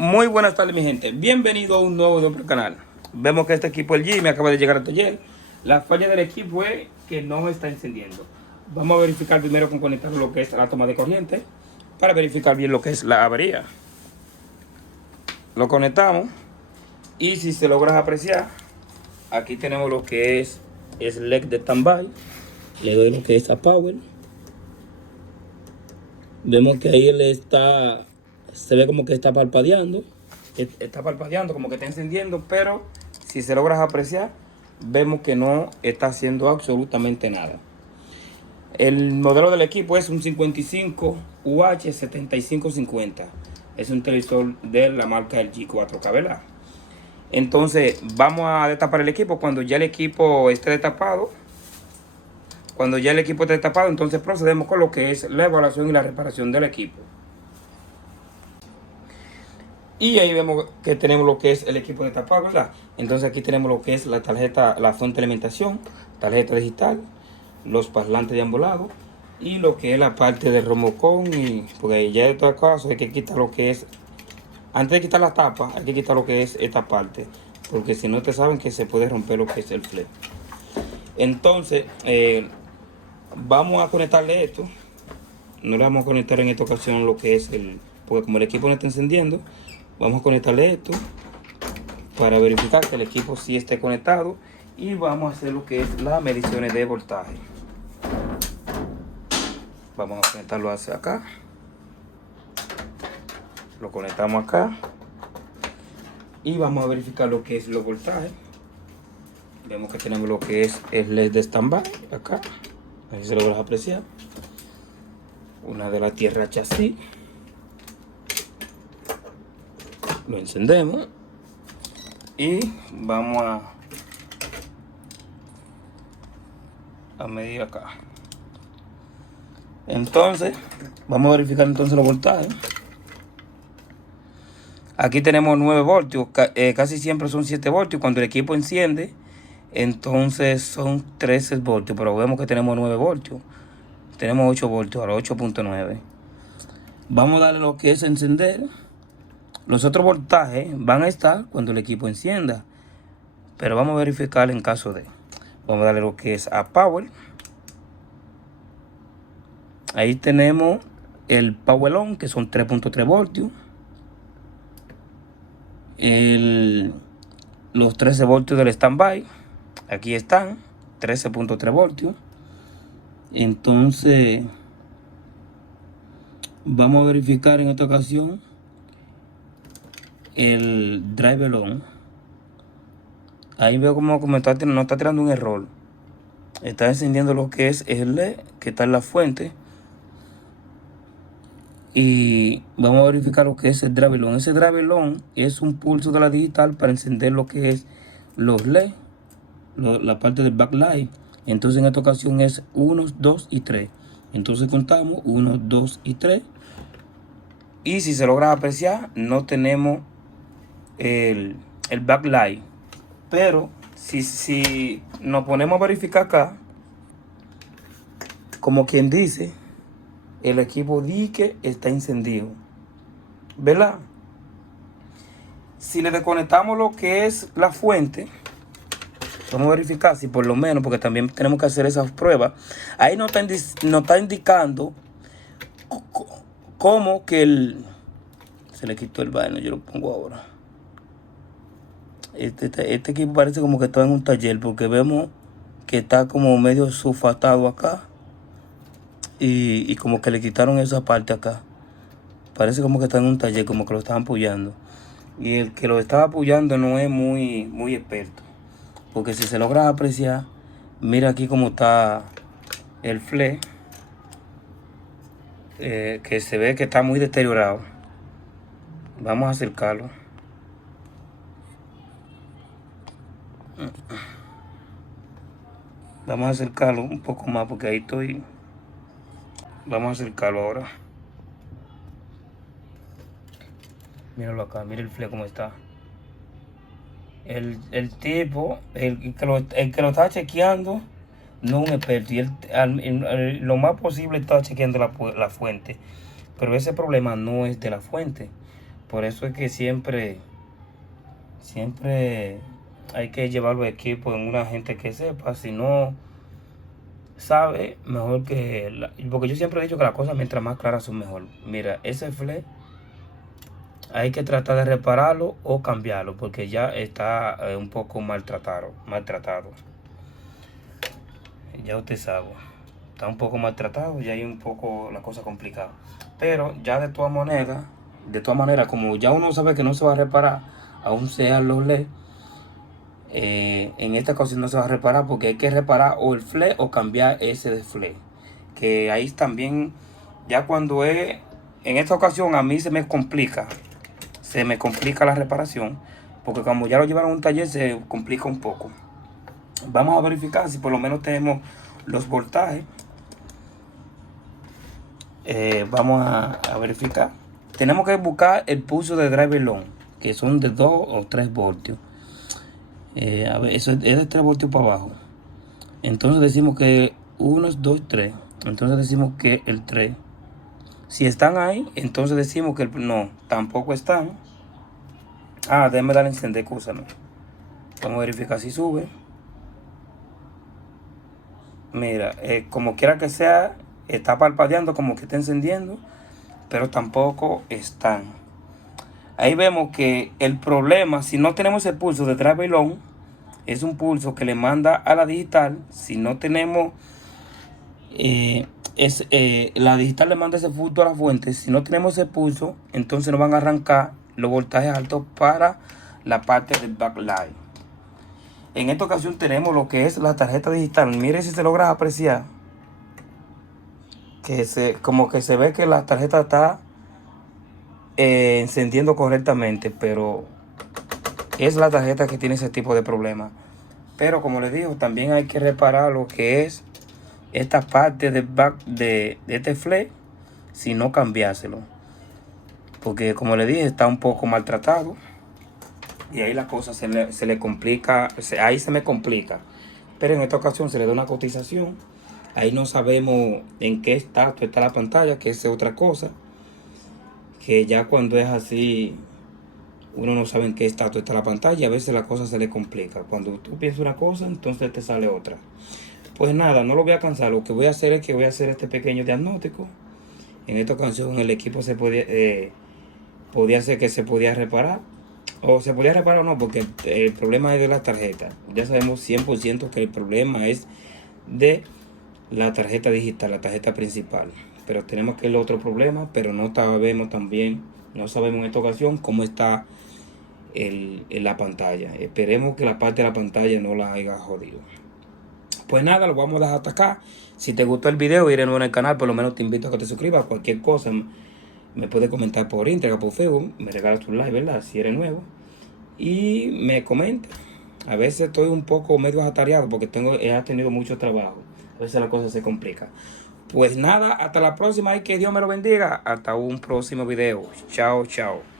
Muy buenas tardes, mi gente. Bienvenido a un nuevo video por el canal. Vemos que este equipo, el G, me acaba de llegar al taller. La falla del equipo es que no está encendiendo. Vamos a verificar primero con conectar lo que es la toma de corriente para verificar bien lo que es la avería. Lo conectamos y si se logra apreciar, aquí tenemos lo que es LED de standby. Le doy lo que es a power. Vemos que ahí él está, se ve como que está parpadeando. Está parpadeando, como que está encendiendo, pero si se logra apreciar, vemos que no está haciendo absolutamente nada. El modelo del equipo es un 55 UH7550. Es un televisor de la marca LG 4K, ¿verdad? Entonces vamos a destapar el equipo. Cuando ya el equipo esté destapado, entonces procedemos con lo que es la evaluación y la reparación del equipo. Y ahí vemos que tenemos lo que es el equipo destapado, ¿verdad? Entonces aquí tenemos lo que es la tarjeta, la fuente de alimentación, tarjeta digital, los parlantes de ambos lados y lo que es la parte del remocón. Y porque ya de todo caso hay que quitar lo que es, antes de quitar la tapa, hay que quitar lo que es esta parte, porque si no te saben que se puede romper lo que es el flip. Entonces vamos a conectarle esto. No le vamos a conectar en esta ocasión lo que es porque como el equipo no está encendiendo, vamos a conectarle esto para verificar que el equipo sí esté conectado y vamos a hacer lo que es las mediciones de voltaje. Vamos a conectarlo hacia acá. Lo conectamos acá y vamos a verificar lo que es los voltajes. Vemos que tenemos lo que es el LED de standby acá. Ahí se lo vas a apreciar. Una de la tierra chasis. Lo encendemos y vamos a medir acá. Entonces vamos a verificar entonces los voltajes. Aquí tenemos 9 voltios, casi siempre son 7 voltios. Cuando el equipo enciende, entonces son 13 voltios, pero vemos que tenemos 9 voltios. Tenemos 8 voltios, ahora 8.9. Vamos a darle lo que es encender. Los otros voltajes van a estar cuando el equipo encienda, pero vamos a verificar en caso de. Vamos a darle lo que es a power. Ahí tenemos el power on, que son 3.3 voltios. Los 13 voltios del standby, aquí están, 13.3 voltios. Entonces vamos a verificar en esta ocasión el driver on. Ahí veo como no está tirando un error. Está encendiendo lo que es el LED que está en la fuente. Y vamos a verificar lo que es el driver on. Ese driver on es un pulso de la digital para encender lo que es los LED, la parte del backlight. Entonces en esta ocasión es 1, 2 y 3. Entonces contamos 1, 2 y 3. Y si se logra apreciar, no tenemos el backlight. Pero si nos ponemos a verificar acá, como quien dice, el equipo dice que está encendido, ¿verdad? Si le desconectamos lo que es la fuente, vamos a verificar si por lo menos, porque también tenemos que hacer esas pruebas. Ahí nos está indicando cómo que se le quitó el vaino. Yo lo pongo ahora. Este equipo parece como que está en un taller, porque vemos que está como medio sulfatado acá y como que le quitaron esa parte acá. Parece como que está en un taller, como que lo estaban apoyando, y el que lo estaba apoyando no es muy experto, porque si se logra apreciar, mira aquí como está el fle, que se ve que está muy deteriorado. Vamos a acercarlo. Vamos a acercarlo un poco más, porque ahí estoy. Vamos a acercarlo ahora. Míralo acá, mira el fle como está. El tipo, el que lo está chequeando, no es un experto. Y lo más posible está chequeando la fuente. Pero ese problema no es de la fuente. Por eso es que siempre hay que llevar los equipos en una gente que sepa. Si no sabe, mejor que... porque yo siempre he dicho que las cosas mientras más claras son mejor. Mira, ese fle hay que tratar de repararlo o cambiarlo porque ya está un poco maltratado. Ya usted sabe, está un poco maltratado, ya hay un poco la cosa complicada. Pero ya de todas maneras, como ya uno sabe que no se va a reparar, aún sean los LED, en esta ocasión no se va a reparar porque hay que reparar o el fle o cambiar ese de fle. Que ahí también, ya cuando es, en esta ocasión a mí se me complica la reparación, porque como ya lo llevaron a un taller se complica un poco. Vamos a verificar si por lo menos tenemos los voltajes. Vamos a verificar. Tenemos que buscar el pulso de driver long, que son de 2 o 3 voltios. A ver, eso es de 3 voltios para abajo. Entonces decimos que 1, 2, 3. Entonces decimos que el 3. Si están ahí, entonces decimos que no, tampoco están. Déjame darle encender, escúchame. Vamos a verificar si sube. Mira, como quiera que sea, está parpadeando como que está encendiendo, pero tampoco están. Ahí vemos que el problema, si no tenemos el pulso de driver long, es un pulso que le manda a la digital. Si no tenemos, la digital le manda ese pulso a la fuente. Si no tenemos ese pulso, entonces nos van a arrancar los voltajes altos para la parte del backlight. En esta ocasión tenemos lo que es la tarjeta digital. Mire si se logra apreciar. Como que se ve que la tarjeta está encendiendo correctamente, pero es la tarjeta que tiene ese tipo de problema. Pero como les digo, también hay que reparar lo que es esta parte de este fle, si no cambiárselo, porque como les dije está un poco maltratado y ahí la cosa se le complica, ahí se me complica. Pero en esta ocasión se le da una cotización. Ahí no sabemos en qué estado está la pantalla, que es otra cosa, que ya cuando es así uno no sabe en qué estado está la pantalla y a veces la cosa se le complica. Cuando tú piensas una cosa, entonces te sale otra. Pues nada, no lo voy a cansar. Lo que voy a hacer es que voy a hacer este pequeño diagnóstico. En esta ocasión el equipo podía hacer que se podía reparar. O se podía reparar o no, porque el problema es de la tarjeta. Ya sabemos 100% que el problema es de la tarjeta digital, la tarjeta principal. Pero tenemos que el otro problema, pero no sabemos en esta ocasión cómo está la pantalla. Esperemos que la parte de la pantalla no la haya jodido. Pues nada, lo vamos a dejar hasta acá. Si te gustó el video y eres nuevo en el canal, por lo menos te invito a que te suscribas. Cualquier cosa me puedes comentar por Instagram, por Facebook. Me regalas tu like, ¿verdad? Si eres nuevo. Y me comenta. A veces estoy un poco medio atareado porque he tenido mucho trabajo. A veces la cosa se complica. Pues nada, hasta la próxima y que Dios me lo bendiga. Hasta un próximo video. Chao, chao.